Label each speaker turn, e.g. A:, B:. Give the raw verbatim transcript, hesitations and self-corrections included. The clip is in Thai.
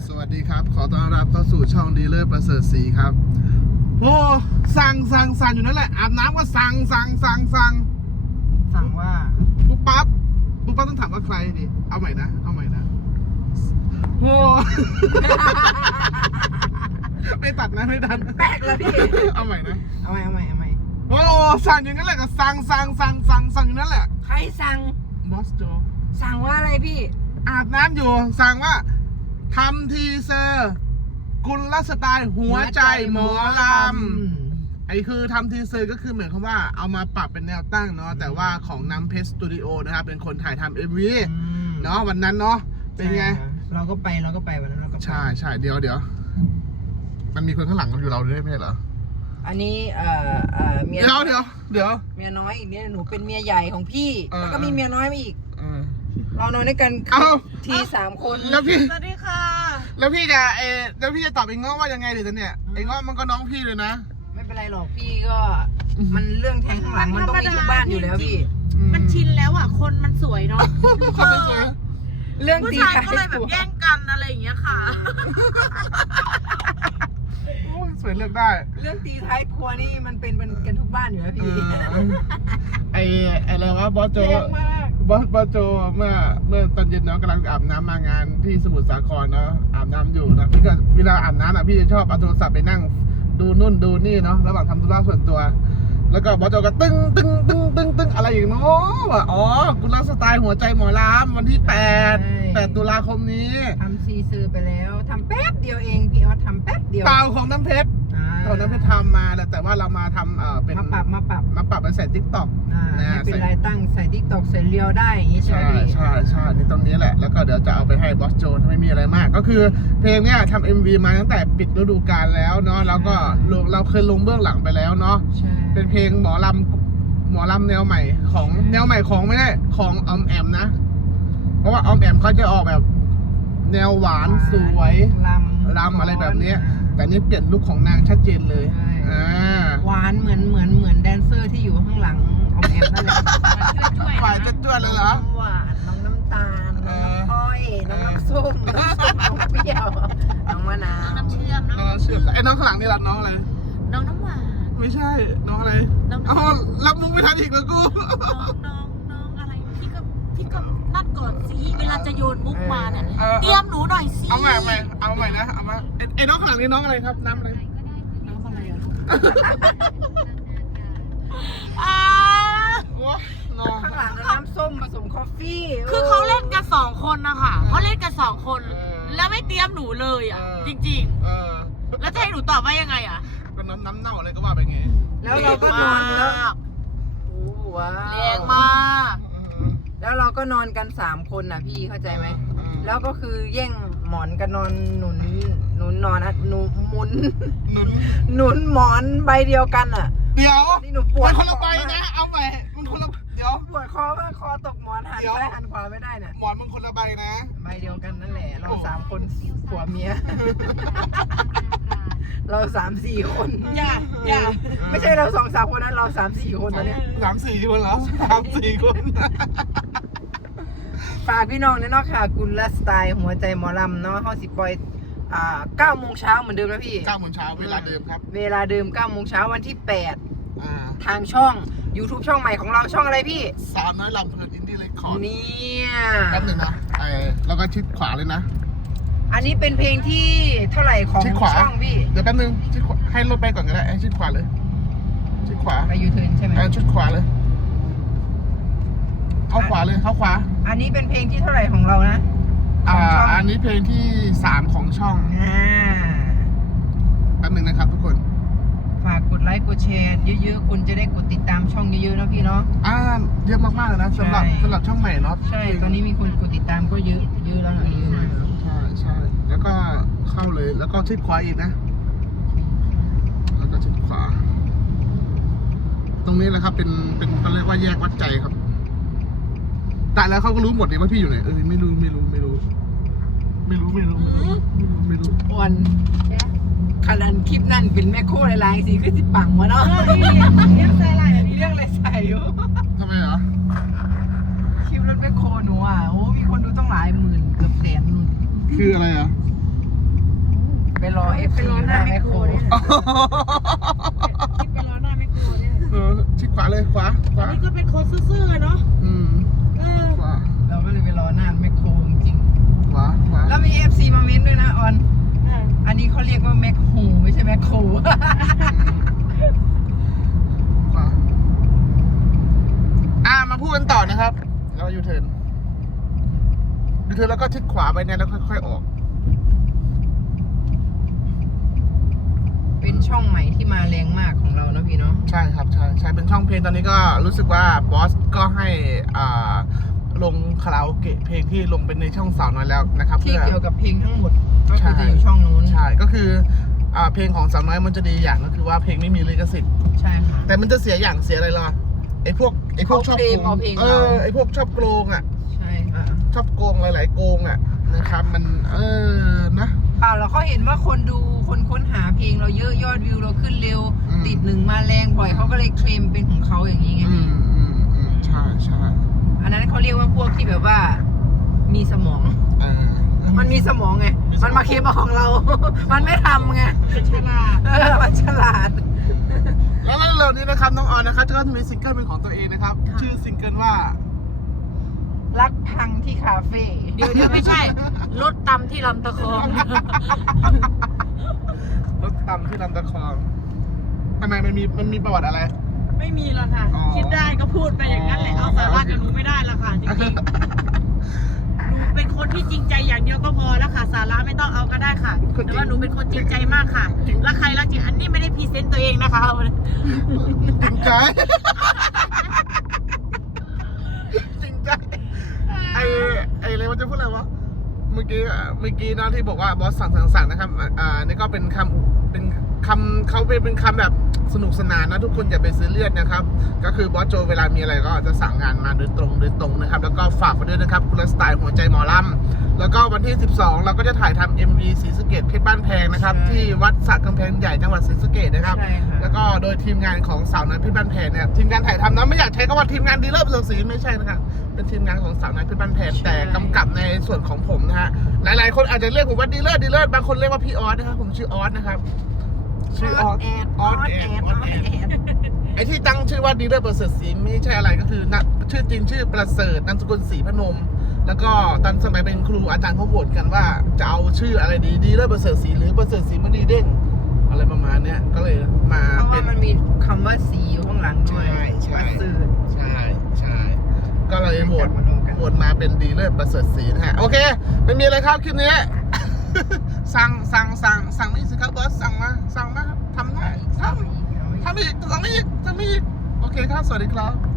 A: สวัสดีครับขอต้อนรับเข้าสู่ช่องดีลเลอร์ประเสริฐศรีครับโอ้สั่งสั่งสั่งอยู่นั่นแหละอาบน้ำก็สั่งสั่งสั่งสั่ง
B: สั่งว่า
A: ปุ๊บปั๊บปุ๊บปั๊บต้องถามว่าใครดิเอาใหม่นะเอาใหม่นะโอ้ ไม่ตัดนะไม่ตัด
B: แป๊กแล้วพี่
A: เอาใหม่นะ
B: เอาใหม่เอาใหม่เอาใหม่
A: โอ้สั่งอย่างนั้นแหละก็สั่งสั่งสั่งสั่งสั่งอยู่นั่นแหละ
B: ใครสั่ง
A: บอสโจ
B: สั่งว่าอะไรพี่
A: อาบน้ำอยู่สั่งว่าทำทีเซอร์กุลสไตล์หัวใจหมอลำไอ้คือทำทีเซอร์ก็คือเหมือนคำว่าเอามาปรับเป็นแนวตั้งเนาะแต่ว่าของน้ำเพชรสตูดิโอนะครับเป็นคนถ่ายทำเอ็มวีเนาะวันนั้นเนาะเป็นไง
B: เราก็ไปเราก็ไปวันนั้นเราก็ไป
A: ใช่ใช่เดี๋ยวเดี๋ยวมันมีคนข้างหลังอยู่เราด้วยไม่ใช่เหรอ
B: อันนี้เอ่อเอ่อเมีย
A: เดี๋ยวเดี๋ยวเดี๋ยว
B: เมียน้อยอีกเนี่ยหนูเป็นเมียใหญ่ของพี่
A: เออ
B: แล้วก็มีเมียน้อยมาอีก
A: เออ
B: เรานอนด้วยกัน
A: เอ้า
B: ทีสามคน
A: แล้วพี่
C: สวัสดีค่ะ
A: แล้วพี่จะเออแล้วพี่จะตอบไอ้ง้อว่ายังไงดิตอนเนี้ยไอ้ง้อมันก็น้องพี่เลยนะ
B: ไม่เป็นไรหรอกพี่ก็มันเรื่องแทงข้างหลังมันต้องมีทุกบ้านอยู่แล้วพี่
C: มันชินแล้วอ่ะ คนมันสวยเนาะ
A: คนมันสวย
B: เรื่อง
C: ผู้
B: ตี
C: ชาย
B: ท้าย
C: ก็เลยแบบ
B: ครัว
C: แย่งกันอะไรอย่างเงี้ยค่ะ
A: โอ้ยสวยเลือกได้
B: เรื่องตีท้ายครัวนี่มันเป็นกันทุกบ้านอยู่แล้วพี่
A: ไอไออะไรวะบอสโจ
B: แรงมาก
A: บอสบอสโจเมื่อเมื่อตอนเย็นเนาะกำลังอาบน้ำมางานที่สมุทรสาครเนาะอาบน้ำอยู่นะพี่ก็เวลาอาบน้ำอ่ะพี่จะชอบเอาโทรศัพท์ไปนั่งดูนู่นดูนี่เนาะระหว่างทำธุระส่วนตัว แล้วก็บอสโจก็ตึ้งตึ้งตึ้งตึ้งตึ้งอะไรอย่างเนาะว่าอ๋อกุลสไตล์หัวใจหมอลำวันที่แปดแปดตุลาคมนี้
B: ทำซีซื้อไปแล้วทำแป๊บเดียวเองพี่ออสทำแป๊บเดียว
A: เปล่าของน้ำเพชร
B: อ่า
A: ของน้ำเพชรทำมาแต่ว่าเรามาทำเอ่อเป็น
B: มาปรับมาปรับ
A: มาปรับเป็นใส่ทิกตอก
B: อ่า
A: นะ
B: ให้เป็น
A: ใส่
B: รายตั้งใส่ทิกตอกใส่เรียวได้อย่างงี้ใช่
A: ใช่
B: ไหมพี่
A: ใช่ใช่นี่ตรงนี้แหละแล้วก็เดี๋ยวจะเอาไปให้บอสโจไม่มีอะไรมาก ก็คือเพลงเนี้ยทำเอ็มวีมาตั้งแต่ปิดฤดูกาลแล้วเนาะแล้วก็ลงเราเคยลงเบื้องหลังไปแล้วเนาะ
B: ใช่
A: เป็นเพลงหมอลำหมอลำแนวใหม่ของแนวใหม่ของไม่ได้ของออมแอมนะ เพราะว่าออมแอมเขาจะออกแบบ แนวหวานสวย
B: ลำ
A: ลำอะไรแบบเนี้ยแต่นี่เปลี่ยนลุคของนางชัดเจนเลย
B: ใช่
A: อ่า
B: หวานเหมือนเหมือนเหมือนแดนเซอร์ที่อยู่ข้างหลังออมแอมนั่นแหละ
A: ฝ่ายจะจวนเลยเหรอ
B: น้ำหวานน้องน้ำตาลน้องน้ำอ้อยน้องน้ำส้มน้ำส้มน้องเปรี้ยวน้องมะนาว
C: น้ำเชื่อม
A: น้องเชื่อไอ้น้องข้างหลังนี่รัน้องอะไร
C: น้องน้ำหวาน
A: ไม่ใช่น้องอะไร
C: น้อง
A: อ๋อรับมุกไม่ทันอีกแล้วกู
C: น้องน้องน้องอะไร พี่ก็พี่ก็นัดก่อนสิเวลาจะโยนมุกมาเนี่ย
A: เออ
C: เตรียมหนูหน่อยสิ
A: เอาใหม่เอาใหม่เอาใหม่นะเอามาไอ้ไอ้น้องข้างหลังนี่น้องอะไรครับน้ำอะไร
C: น้ำอะไรอ่ะอ่า
A: ว้าน้อง
B: ข้างหลังน้ำส้มผสมคอฟฟี่
C: คือเขาเล่นกันสองคนนะคะเขาเล่นกันสองคน แล้วไม่เตรียมหนูเลยอ่ะ จริง
A: เออ
C: ๆ แล้วจะให้หนูตอบว่ายังไงอ่ะ
A: ก็น้ำน้ำเน่าอะไรก็ว่าไปไง
B: แล้วเราก็นอนแล้ว
C: แรงมาก
B: โอ้ว้าว
C: แรงมาก
B: แล้วเราก็นอนกันสามคนน่ะพี่เข้าใจไหม แล้วก็คือแย่งหมอนกันนอนหนุนหนุนนอนอ่ะหนุนหมุน
A: หนุน
B: หนุนหมอนใบเดียวกันอ่ะ
A: เดี๋ยว
B: นี่หนูปว
A: มั
B: ด
A: นคนละใบนะเอาใหม่มันคนละเดี๋ยว
B: ปวดคอมากคอตกหมอนหัน
A: เดี๋ยว
B: ซ้ายหันขวาไม่ได้น่ะ
A: หมอนมันคนละใบนะ
B: ใบเดียวกันนั่นแหละ เราสามคนผัวเมีย เราสามสี่คน
C: อย่าอย่า
B: ไม่ใช่เราสองสามคนนั้นเราสามสี่คนตอนเนี้ย
A: สามสี่คนเหรอสามสี่คน
B: ฝากพี่น้องเนี่ยเนาะค่ะกุลสไตล์หัวใจหมอลำเนาะเฮาสิปล่อยอ่าเก้าโมงเช้าเหมือนเดิมนะพี่
A: เก้าโมงเช้าเวลาเดิมครับ
B: เวลาเดิมเก้าโมงเช้าวันที่แปด
A: อ่า
B: ทางช่อง YouTube ช่องใหม่ของเราช่องอะไรพี่
A: สาวน้อยลำเพลินอินดี้เลยคอร์ด
B: เนี่ย
A: แป๊บหนึงนะไอ้แล้วก็ชิดขวาเลยนะ
B: อันนี้เป็นเพลงที่เท่าไหร่ของ
A: ชิดขวา
B: ช่องพี่
A: เดี๋ยวแป๊บนึงชิดขวาให้รถไปก่อนก็ได้ให้ชิดขวาเลยชิดขวา
B: ไปยูเทิร์นใช่ไหม
A: เออชิดขวาเลย เข้าขวาเลยเข้าขวา
B: อันนี้เป็นเพลงที่เท่าไหร่ของเรานะ
A: อ่า
B: ของช่อง
A: อันนี้เพลงที่สามของช่อง
B: อ่า
A: แป๊บนึงนะครับทุกคน
B: ฝากกดไลค์กดแชร์เยอะๆคุณจะได้กดติดตามช่องเยอะๆนะพี่เนาะ
A: อ่าเยอะมากๆเลยนะสำหรับ
B: ใช่
A: สำหรับช่องใหม่เนาะ
B: ใช่ ตอนนี้มีคนกดติดตามก็เยอะเยอะแล้วนะเยอะมาก
A: ใช่ใช่แล้วก็เข้าเลยแล้วก็ชิดขวาอีกนะ แล้วก็ชิดขวา ตรงนี้แหละครับเป็นเป็นเขาเรียกว่าแยกวัดใจครับ แต่แล้วเขาก็รู้หมดเลยว่าพี่อยู่ไหนเออไม่รู้ไม่รู้ไม่รู้ ไม่รู้ไม่รู้ไม่รู้ไม่รู้ไม่รู้
B: อ่อนขนาดคลิปนั่นเป็นแม่โคหลายๆสิคือสิปังวะเนาะ
C: เรื่องใส่ลายแบบนี้
B: เรื่องอะไรใส่อยู่
A: ทำไมเหรอ
B: คลิปรถแม่โคหนูอ่ะโอ้มีคนดูต้องหลายหมื่นเกือบแสนนู่น
A: คืออะไรอ่ะ
C: คิดไปรอหน้าแมคโครเนี่ย
A: เออชิดขวาเลยขวาข
C: อั
A: วาน
C: นี้ก็เป็นคนซื่อๆเนาะ
A: อืม
C: เออ
A: ขวา
B: เราก็เลยไปรอหน้าแมคโครจริง
A: ขวาขวา
B: ๆแล้วมี เอฟ ซี มาเม้นด้วยนะออน
C: เออ
B: อันนี้เขาเรียกว่าแมคโครไม่ใช่แมคโคร
A: ขวาอ่ามาพูดกันต่อนะครับ เรายูเทิร์นยูเทิร์นแล้วก็ชิดขวาไปเนี่ยแล้วค่อยๆออก
B: เป็นช่องใหม่ที่มาแรงมากของเราเนาะพี่เนาะ
A: ใช่ครับใช่ใช่เป็นช่องเพลงตอนนี้ก็รู้สึกว่าบอสก็ให้อ่าลงคาราโอเกะเพลงที่ลงเป็นในช่องสาวน้อยแล้วนะครับ
B: ที่
A: เพื่อ
B: เกี่ยวกับเพลงทั้งหมดก็
A: ใช่
B: คือจะอยู่ช่องนู้น
A: ใช่ก็คืออ่าเพลงของสาวน้อยมันจะดีอย่างก็คือว่าเพลงไม่มีลิขสิทธิ์
B: ใช่ค่ะ
A: แต่มันจะเสียอย่างเสียอะไรล่ะไอ้พวกไอ้พวกชอบ
B: เอาเพลง
A: โกง
B: เอาเพลง
A: เอ
B: เรา
A: อไอ้พวกชอบโกงอ่ะ
B: ใช่ค่ะ
A: ชอบโกงหลายๆโกงอ่ะนะครับมันเออนะ
B: เปล่าเราเขาเห็นว่าคนดูคนค้นหาเพลงเราเยอะยอดวิวเราขึ้นเร็ว
A: อืม
B: ติดหนึ่งมาแรงบ่อยเขาก็เลยเคลมเป็นของเขาอย่างนี้ไง
A: อื
B: พี่
A: มอืมอืมใช่ใช่
B: อันนั้นเขาเรียกว่าพวกที่แบบว่ามีสมอง
A: เออ
B: มันมีสมองไง มันมาเคลมเอาของเรา มันไม่ทำไง
C: เป็นฉลาด
B: เออ มันฉลาด
A: แล้วเร็วๆนี้นะครับน้องออนนะครับก็จะมีซิงเกิลเป็นของตัวเองนะครับ
C: ค่ะ
A: ชื่อซิงเกิลว่า
B: รักพังที่คาเฟ่
C: เดี๋ยวเดี๋ยวไม่ใช่ รถตำที่ลำตะคอง
A: รถตำที่ลำตะคองทำไมมันมีมันมีประวัติอะไร
C: ไม่มีหรอกค่ะ
A: อ๋อ
C: คิดได้ก็พูดไปอย่างนั้นแหละ
A: อ๋อ
C: เอาสาระกับหนูไม่ได้ละค่ะจริงๆ หนูเป็นคนที่จริงใจอย่างเดียวก็พอแล้วค่ะ สาระไม่ต้องเอาก็ได้ค่ะ แต่ว่าหนูเป็นคนจริงใจมากค่ะ แล้วใครรักจริงอันนี้ไม่ได้พรีเซนต์ตัวเองนะคะ
A: จริงใจ จริงใจ ไอไออะไรมันจะพูดอะไรวะ เมื่อกี้อ่ะเมื่อกี้นะที่บอกว่าบอสสั่งสั่งสั่งนะครับ อ่า นี่ก็เป็นคำเป็นคำเขาเป็นเป็นคำแบบสนุกสนานนะทุกคนอย่าไปซื้อเลือดนะครับ ก็คือบอสโจเวลามีอะไรก็จะสั่งงานมาโดยตรงโดยตรงนะครับ แล้วก็ฝากไปด้วยนะครับคุณสไตล์หัวใจหมอลำแล้วก็วันที่สิบสองเราก็จะถ่ายทำ เอ็ม วี ศรีสะเกษเพชรบ้านแพงนะครับ ที่วัดสระกำแพงใหญ่จังหวัดศรีสะเกษนะครับ
B: ใช่ค่ะ
A: แล้วก็โดยทีมงานของสาวน้อยเพชรบ้านแพงเนี่ยทีมงานถ่ายทำนะไม่อยากใช้คำว่าทีมงานดีเลิศประเสริฐศรีไม่ใช่นะครับเป็นทีมงานของสาวน้อยเพชรบ้านแพงแต่กำกับในส่วนของผมนะฮะหลายๆ คนอาจจะเรียกผมว่าดีเลิศดีเลิศบางคนเรียกว่าพี่ออสนะครับผมชื่อออสนะครับชื่อออส
B: แอด
A: ออสแอดออสแอดไอ้ที่ตั้งชื่อว่าดีเลิศประเสริฐศรีไม่ใช่อะไรก็คือนะชื่อจริงชื่อประเสริฐนามสกุลศรีพนม แล้วก็ตอนสมัยเป็นครูอาจารย์เขาโหวตกันว่าจะเอาชื่ออะไรดีดีเลิศประเสริฐศรีหรือประเสริฐศรีมณีเด้งอะไรประมาณเนี้ยก็เลยมา
B: เพราะ
A: เป็
B: ว่าน มันมีคำว่าสีอยู่ข้างหลังด้วย
A: ใช่ใช่
B: ประเสริฐ
A: ใช่ใช่ก็เลยโหวตโหวตมาเป็นดีเลิศประเสริฐศรีนะฮะโอเคไม่มีอะไรครับคลิปนี้ สั่งสั่งสั่งสั่งไม่สิครับบอสสั่งมาสั่งมาครับทำได้ทำทำอีกทำอีกทำอีกโอเคครับสวัสดีครับ